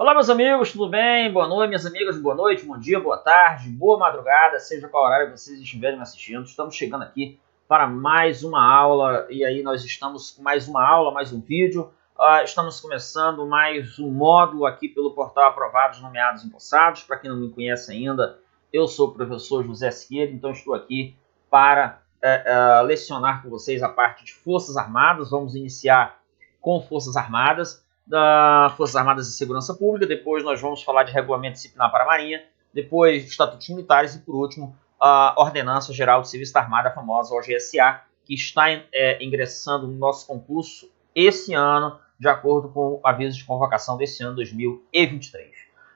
Olá, meus amigos, tudo bem? Boa noite, minhas amigas, boa noite, bom dia, boa tarde, boa madrugada, seja qual horário vocês estiverem me assistindo. Estamos chegando aqui para mais uma aula, e aí nós estamos com mais uma aula, mais um vídeo. Estamos começando mais um módulo aqui pelo portal Aprovados, Nomeados e Empossados. Para quem não me conhece ainda, eu sou o professor José Siqueira, então estou aqui para lecionar com vocês a parte de Forças Armadas. Vamos iniciar com Forças Armadas. Da Forças Armadas e Segurança Pública, depois nós vamos falar de Regulamento Disciplinar para a Marinha, depois Estatutos Militares e, por último, a Ordenança Geral de Serviço da Armada, a famosa OGSA, que está ingressando no nosso concurso esse ano, de acordo com o aviso de convocação desse ano 2023.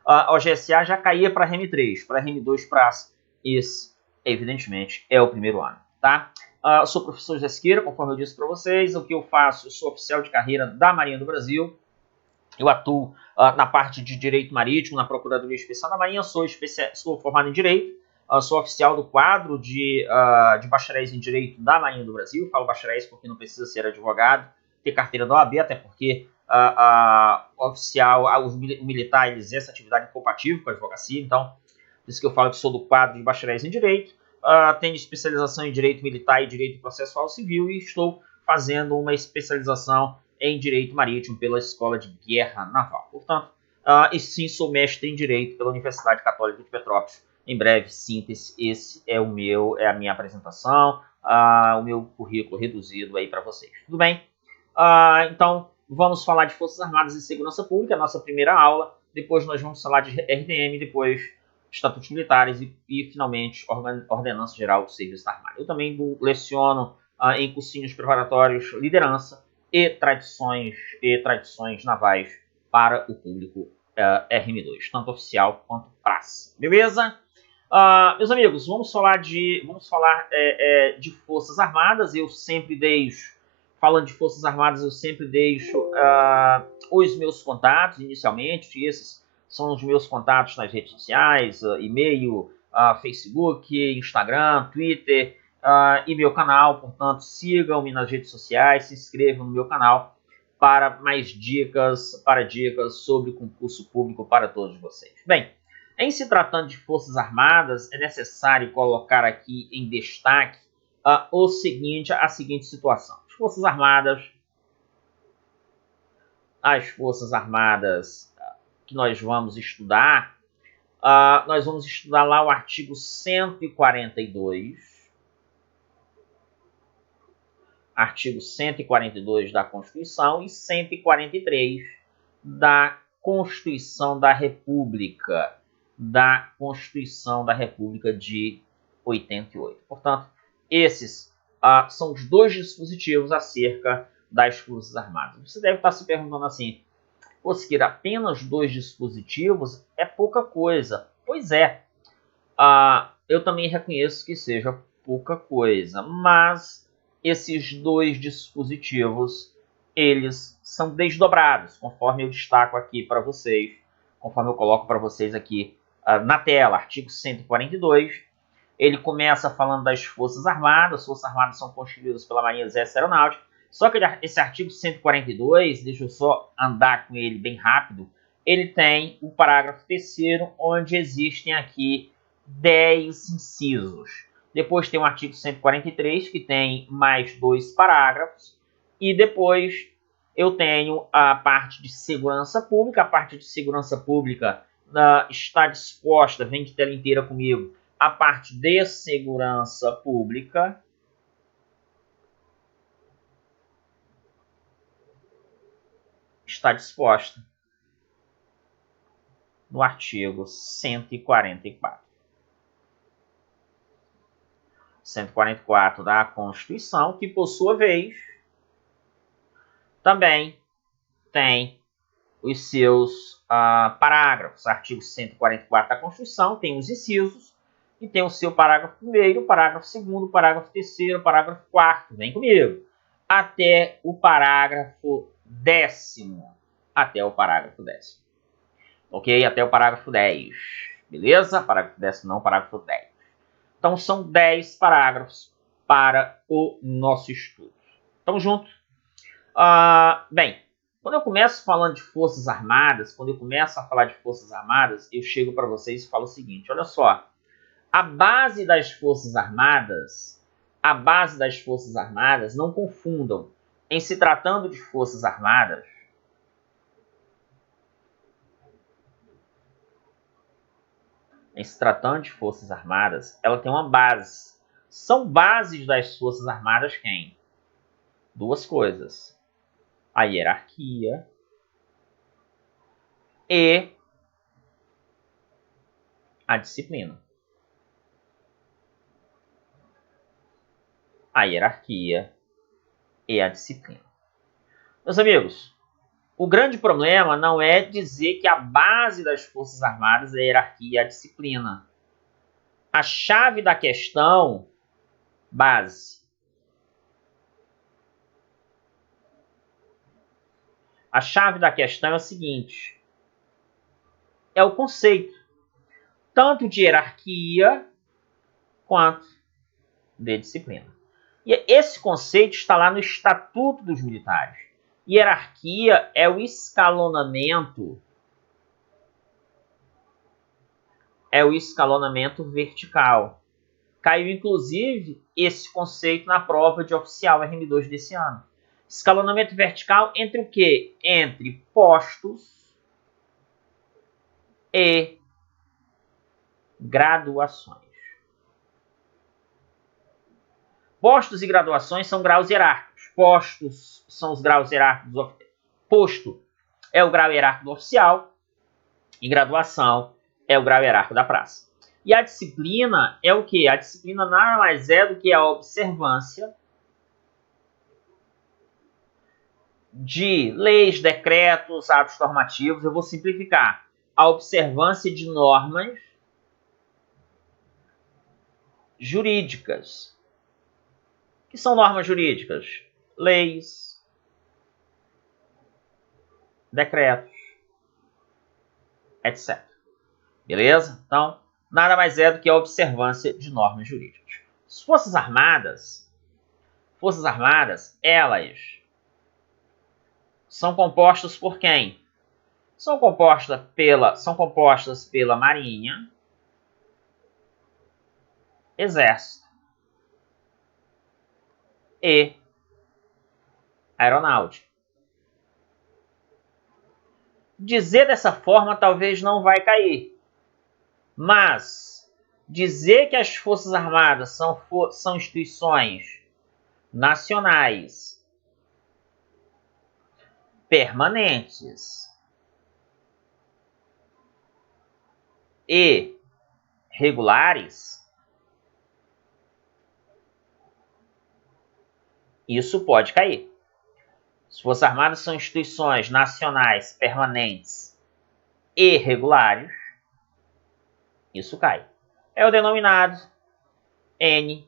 A OGSA já caía para a RM3, para a RM2 praça, esse, evidentemente, é o primeiro ano, tá? Sou o professor José Siqueira, conforme eu disse para vocês. O que eu faço? Eu sou oficial de carreira da Marinha do Brasil. Eu atuo na parte de Direito Marítimo, na Procuradoria Especial da Marinha, sou formado em Direito, sou oficial do quadro de bacharéis em Direito da Marinha do Brasil. Falo bacharéis porque não precisa ser advogado, ter carteira da OAB, até porque o militar ele exerce atividade incompatível com a advocacia, então por isso que eu falo que sou do quadro de bacharéis em Direito, tenho especialização em Direito Militar e Direito Processual Civil e estou fazendo uma especialização em Direito Marítimo pela Escola de Guerra Naval. Portanto, e sim, sou mestre em Direito pela Universidade Católica de Petrópolis. Em breve, síntese, esse é a minha apresentação, o meu currículo reduzido aí para vocês. Tudo bem? Então, vamos falar de Forças Armadas e Segurança Pública, a nossa primeira aula. Depois nós vamos falar de RDM, depois Estatutos Militares e finalmente, Ordenança Geral do Serviço da Armada. Eu também leciono em cursinhos preparatórios Liderança e tradições navais para o público RM2, tanto oficial quanto praça. Beleza? Meus amigos, vamos falar de Forças Armadas. Eu sempre deixo, falando de Forças Armadas, eu sempre deixo os meus contatos inicialmente. Esses são os meus contatos nas redes sociais, e-mail, Facebook, Instagram, Twitter, e meu canal. Portanto, sigam-me nas redes sociais, se inscrevam no meu canal para mais dicas, sobre concurso público para todos vocês. Bem, em se tratando de Forças Armadas, é necessário colocar aqui em destaque a seguinte situação. As Forças Armadas que nós vamos estudar, nós vamos estudar lá o artigo 142, artigo 142 da Constituição e 143 da Constituição da República, de 88. Portanto, esses são os dois dispositivos acerca das Forças Armadas. Você deve estar se perguntando assim, Siqueira, apenas dois dispositivos é pouca coisa. Pois é, eu também reconheço que seja pouca coisa, mas esses dois dispositivos, eles são desdobrados, conforme eu destaco aqui para vocês, conforme eu coloco para vocês aqui na tela. Artigo 142, ele começa falando das Forças Armadas. As Forças Armadas são constituídas pela Marinha, Exército e Aeronáutica. Só que esse artigo 142, deixa eu só andar com ele bem rápido, ele tem o parágrafo 3º, onde existem aqui 10 incisos. Depois tem o artigo 143, que tem mais 2 parágrafos. E depois eu tenho a parte de segurança pública. A parte de segurança pública está disposta, vem de tela inteira comigo, a parte de segurança pública. Está disposta no artigo 144. 144 da Constituição, que, por sua vez, também tem os seus parágrafos. Artigo 144 da Constituição tem os incisos e tem o seu parágrafo 1º, parágrafo 2º, parágrafo 3º, parágrafo 4º, vem comigo, até o parágrafo 10º. Até o parágrafo 10º. Ok? Até o parágrafo 10. Beleza? Parágrafo 10º não, parágrafo 10. Então, são 10 parágrafos para o nosso estudo. Estamos juntos? Bem, Quando eu começo falando de Forças Armadas, quando eu começo a falar de Forças Armadas, eu chego para vocês e falo o seguinte, olha só, a base das Forças Armadas, não confundam, em se tratando de Forças Armadas, ela tem uma base. São bases das Forças Armadas quem? Duas coisas. A hierarquia e a disciplina. A hierarquia e a disciplina. Meus amigos, o grande problema não é dizer que a base das Forças Armadas é a hierarquia e a disciplina. A chave da questão, base. A chave da questão é o seguinte, é o conceito, tanto de hierarquia quanto de disciplina. E esse conceito está lá no Estatuto dos Militares. Hierarquia é o escalonamento vertical. Caiu, inclusive, esse conceito na prova de oficial RM2 desse ano. Escalonamento vertical entre o quê? Entre postos e graduações. Postos e graduações são graus hierárquicos. Postos são os graus hierárquicos. Posto é o grau hierárquico do oficial e graduação é o grau hierárquico da praça. E a disciplina é o quê? A disciplina nada mais é do que a observância de leis, decretos, atos normativos. Eu vou simplificar. A observância de normas jurídicas. O que são normas jurídicas? Leis, decretos, etc. Beleza? Então, nada mais é do que a observância de normas jurídicas. As Forças Armadas, elas são compostas por quem? São compostas pela Marinha, Exército e Aeronáutica. Dizer dessa forma talvez não vai cair, mas dizer que as Forças Armadas são instituições nacionais permanentes e regulares, isso pode cair. As Forças Armadas são instituições nacionais permanentes e regulares, isso cai. É o denominado NPR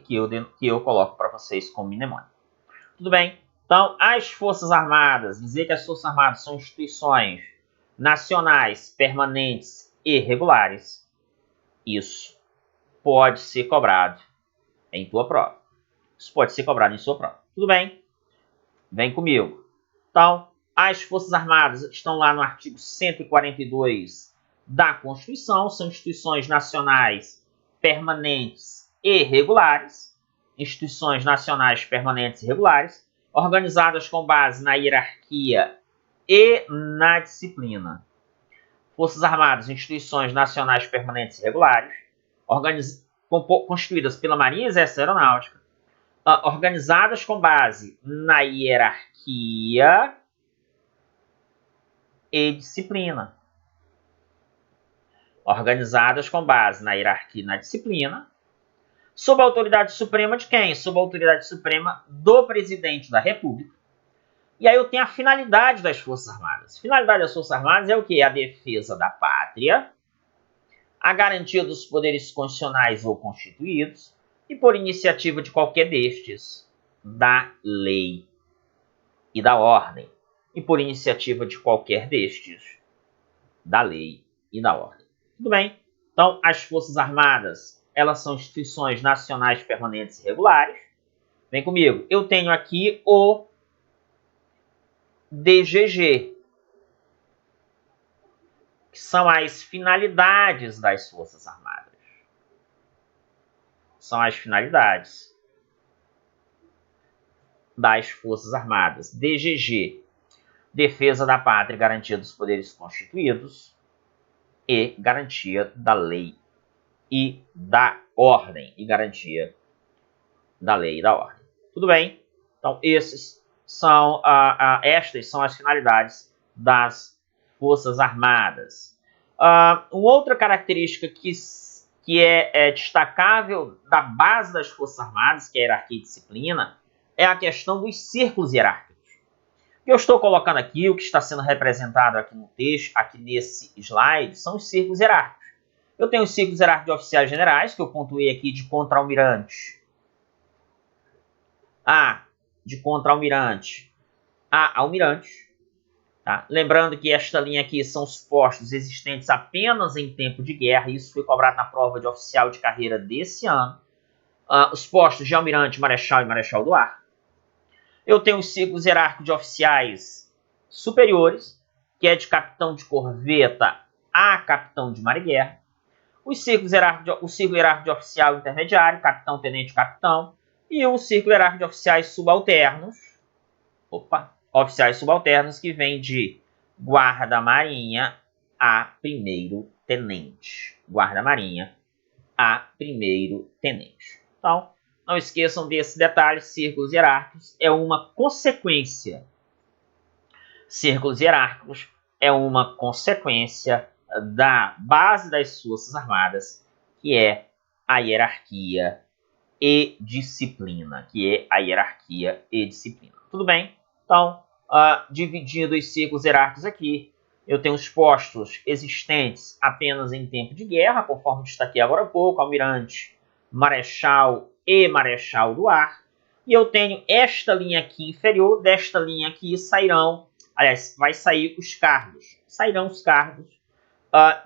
que eu coloco para vocês como mnemônico. Tudo bem? Então, as Forças Armadas, dizer que as Forças Armadas são instituições nacionais permanentes e regulares, isso pode ser cobrado em tua prova. Isso pode ser cobrado em sua prova. Tudo bem? Vem comigo. Então, as Forças Armadas estão lá no artigo 142 da Constituição, são instituições nacionais permanentes e regulares, instituições nacionais permanentes e regulares, organizadas com base na hierarquia e na disciplina. Forças Armadas, instituições nacionais permanentes e regulares, constituídas pela Marinha, Exército e Aeronáutica, organizadas com base na hierarquia e disciplina. Organizadas com base na hierarquia e na disciplina, sob a autoridade suprema de quem? Sob a autoridade suprema do presidente da República. E aí eu tenho a finalidade das Forças Armadas. A finalidade das Forças Armadas é o quê? A defesa da pátria, a garantia dos poderes constitucionais ou constituídos, e por iniciativa de qualquer destes, da lei e da ordem. E por iniciativa de qualquer destes, da lei e da ordem. Tudo bem? Então, as Forças Armadas, elas são instituições nacionais permanentes e regulares. Vem comigo. Eu tenho aqui o DGG, que são as finalidades das Forças Armadas. São as finalidades das Forças Armadas. DGG, defesa da pátria e garantia dos poderes constituídos e garantia da lei e da ordem. E garantia da lei e da ordem. Tudo bem? Então, estas são as finalidades das Forças Armadas. Uma outra característica que é destacável da base das Forças Armadas, que é a hierarquia e disciplina, é a questão dos círculos hierárquicos. O que eu estou colocando aqui, o que está sendo representado aqui no texto, aqui nesse slide, são os círculos hierárquicos. Eu tenho os círculos hierárquicos de oficiais generais, que eu pontuei aqui de contra-almirante a de contra-almirante a almirante. Tá? Lembrando que esta linha aqui são os postos existentes apenas em tempo de guerra. Isso foi cobrado na prova de oficial de carreira desse ano. Os postos de almirante, marechal e marechal do ar. Eu tenho os círculos hierárquicos de oficiais superiores, que é de capitão de corveta a capitão de mar e guerra. O círculo hierárquico de oficial intermediário, capitão, tenente, capitão. E o círculo hierárquico de oficiais subalternos. Oficiais subalternos, que vem de guarda-marinha a primeiro-tenente. Guarda-marinha a primeiro-tenente. Então, não esqueçam desse detalhe, círculos hierárquicos é uma consequência. Círculos hierárquicos é uma consequência da base das Forças Armadas, que é a hierarquia e disciplina. Tudo bem? Então, dividindo os círculos hierárquicos aqui, eu tenho os postos existentes apenas em tempo de guerra, conforme destaquei agora há pouco, almirante, marechal e marechal do ar. E eu tenho esta linha aqui inferior, desta linha aqui sairão, aliás, vai sair os cargos. Sairão os cargos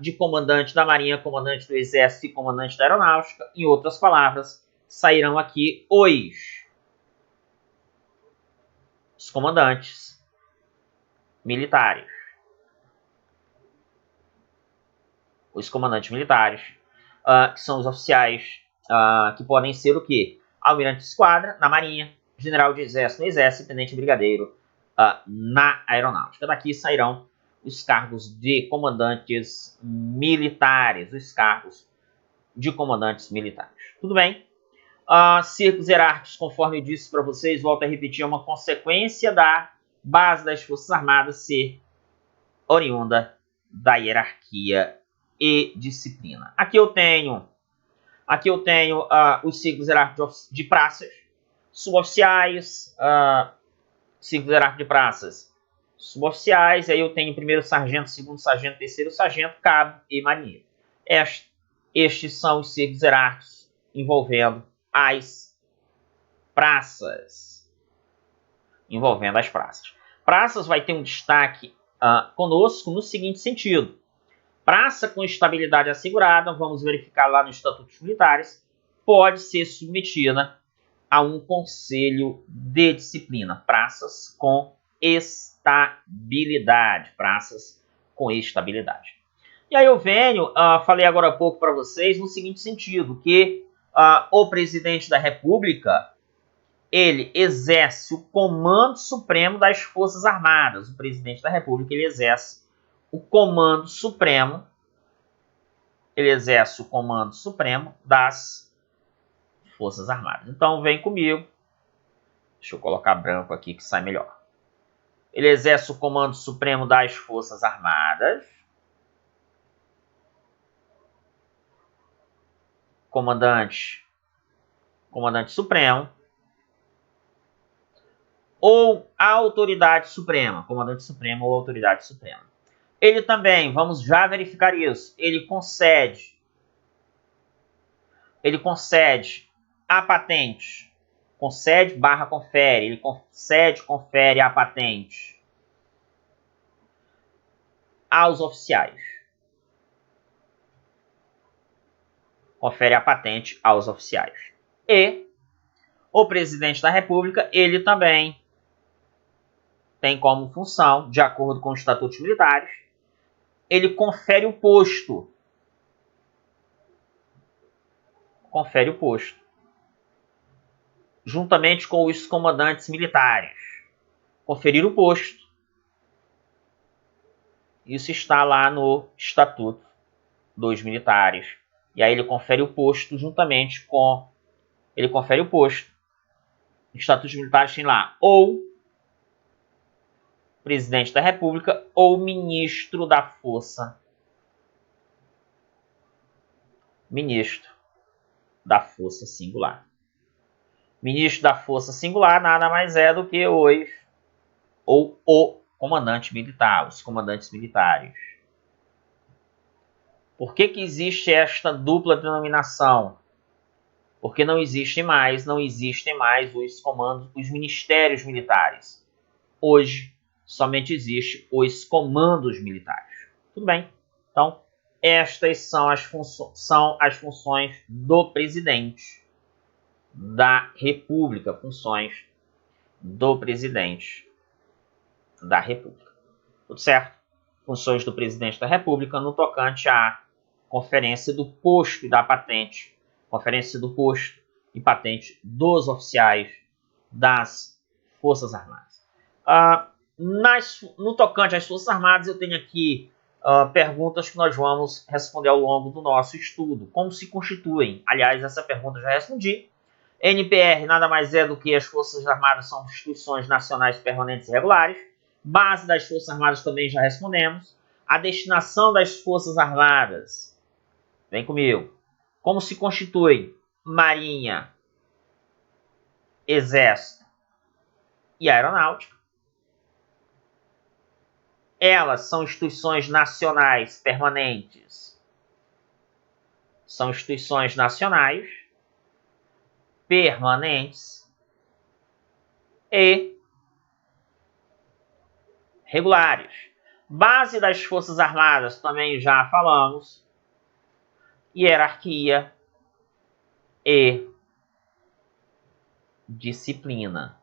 de comandante da Marinha, comandante do Exército e comandante da Aeronáutica. Em outras palavras, sairão aqui os comandantes militares. Os comandantes militares, que são os oficiais que podem ser o quê? Almirante de esquadra na Marinha, general de exército no Exército, tenente brigadeiro na Aeronáutica. Daqui sairão os cargos de comandantes militares, os cargos de comandantes militares. Tudo bem? Círculos hierárquicos, conforme eu disse para vocês, volto a repetir, é uma consequência da base das Forças Armadas ser oriunda da hierarquia e disciplina. Aqui eu tenho os círculos hierárquicos de praças, suboficiais, círculos hierárquicos de praças, suboficiais, aí eu tenho primeiro sargento, segundo sargento, terceiro sargento, cabo e marinheiro. Estes são os círculos hierárquicos envolvendo as praças. Praças vai ter um destaque conosco no seguinte sentido. Praça com estabilidade assegurada, vamos verificar lá no Estatuto dos Militares, pode ser submetida a um conselho de disciplina. Praças com estabilidade. E aí eu venho, falei agora há pouco para vocês, no seguinte sentido, que o presidente da República, ele exerce o comando supremo das Forças Armadas. O presidente da República, ele exerce o comando supremo, das Forças Armadas. Então, vem comigo. Deixa eu colocar branco aqui que sai melhor. Ele exerce o comando supremo das Forças Armadas. Comandante supremo. Ou a autoridade suprema. Comandante supremo ou autoridade suprema. Ele também, vamos já verificar isso, ele concede a patente, confere, ele confere a patente aos oficiais. E o presidente da República, ele também tem como função, de acordo com os estatutos militares, ele confere o posto. Confere o posto. Juntamente com os comandantes militares. Conferir o posto. Isso está lá no Estatuto dos Militares. E aí ele confere o posto juntamente com... Ele confere o posto. No Estatuto dos Militares tem lá ou presidente da República ou ministro da Força. Ministro da Força Singular. Ministro da Força Singular nada mais é do que os ou o comandante militar, os comandantes militares. Por que existe esta dupla denominação? Porque não existem mais os comandos, os ministérios militares. Hoje, somente existe os comandos militares. Tudo bem? Então, estas são as funções do presidente da República, funções do presidente da República. Tudo certo? Funções do presidente da República no tocante à conferência do posto e da patente, conferência do posto e patente dos oficiais das Forças Armadas. No tocante às Forças Armadas, eu tenho aqui perguntas que nós vamos responder ao longo do nosso estudo. Como se constituem? Aliás, essa pergunta eu já respondi. NPR nada mais é do que as Forças Armadas são instituições nacionais permanentes e regulares. Base das Forças Armadas também já respondemos. A destinação das Forças Armadas. Vem comigo. Como se constitui? Marinha, Exército e Aeronáutica. Elas são instituições nacionais permanentes. São instituições nacionais permanentes e regulares. Base das Forças Armadas também já falamos. Hierarquia e disciplina.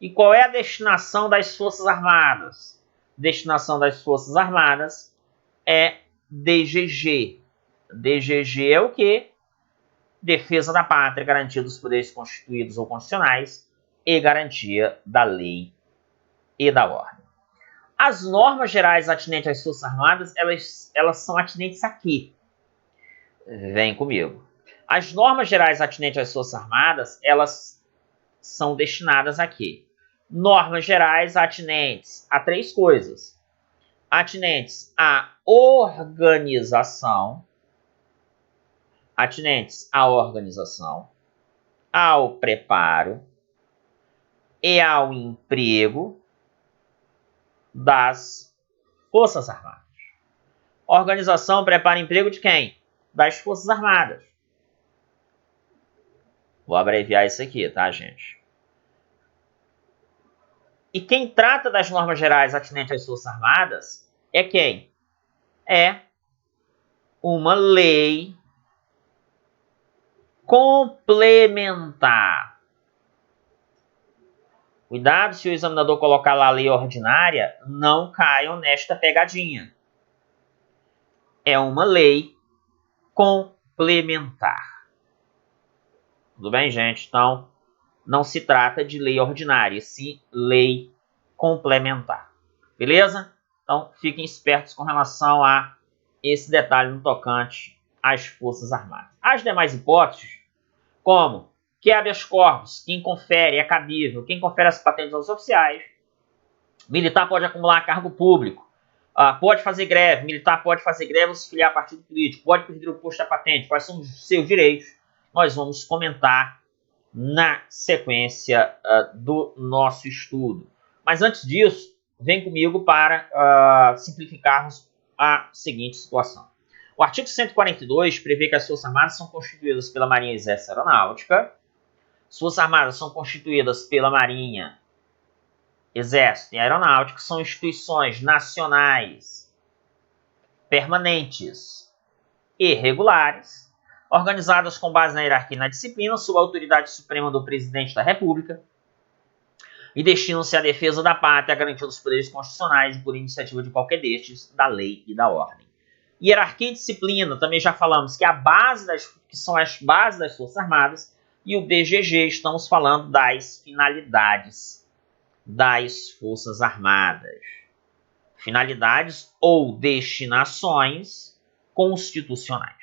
E qual é a destinação das Forças Armadas? Destinação das Forças Armadas é DGG. DGG é o quê? Defesa da pátria, garantia dos poderes constituídos ou constitucionais e garantia da lei e da ordem. As normas gerais atinentes às Forças Armadas, elas são atinentes a quê? Vem comigo. As normas gerais atinentes às Forças Armadas, elas são destinadas a quê? Normas gerais atinentes a três coisas. Atinentes à organização, ao preparo e ao emprego das Forças Armadas. Organização, preparo e emprego de quem? Das Forças Armadas. Vou abreviar isso aqui, tá, gente? E quem trata das normas gerais atinentes às Forças Armadas é quem? É uma lei complementar. Cuidado se o examinador colocar lá a lei ordinária, não caiam nesta pegadinha. É uma lei complementar. Tudo bem, gente? Então, não se trata de lei ordinária, sim lei complementar. Beleza? Então, fiquem espertos com relação a esse detalhe no tocante às Forças Armadas. As demais hipóteses, como que habeas corpus, quem confere é cabível, quem confere as patentes aos oficiais, militar pode acumular cargo público, pode fazer greve, militar pode fazer greve ou se filiar a partido político, pode pedir o posto da patente, quais são os seus direitos, nós vamos comentar na sequência do nosso estudo. Mas antes disso, vem comigo para simplificarmos a seguinte situação. O artigo 142 prevê que as Forças Armadas são constituídas pela Marinha, Exército e Aeronáutica. As Forças Armadas são constituídas pela Marinha, Exército e Aeronáutica, são instituições nacionais permanentes e regulares, organizadas com base na hierarquia e na disciplina, sob a autoridade suprema do Presidente da República. e destinam-se à defesa da pátria, à garantia dos poderes constitucionais e por iniciativa de qualquer destes, da lei e da ordem. Hierarquia e disciplina, também já falamos que, que são as bases das Forças Armadas, e o DGG, estamos falando das finalidades das Forças Armadas. Finalidades ou destinações constitucionais,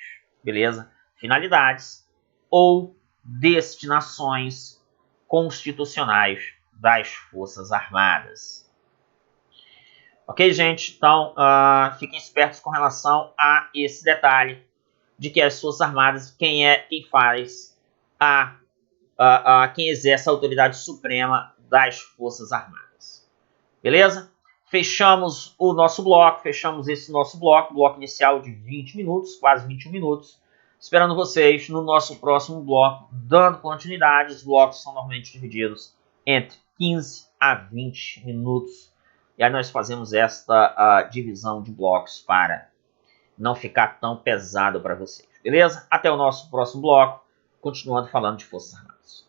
beleza? Finalidades ou destinações constitucionais das Forças Armadas. Ok, gente? Então, fiquem espertos com relação a esse detalhe de que as Forças Armadas, quem faz, quem exerce a autoridade suprema das Forças Armadas. Beleza? Fechamos o nosso bloco, fechamos esse nosso bloco inicial de 20 minutos, quase 21 minutos, esperando vocês no nosso próximo bloco, dando continuidade. Os blocos são normalmente divididos entre 15 a 20 minutos, e aí nós fazemos esta divisão de blocos para não ficar tão pesado para vocês, beleza? Até o nosso próximo bloco, continuando falando de Forças Armadas.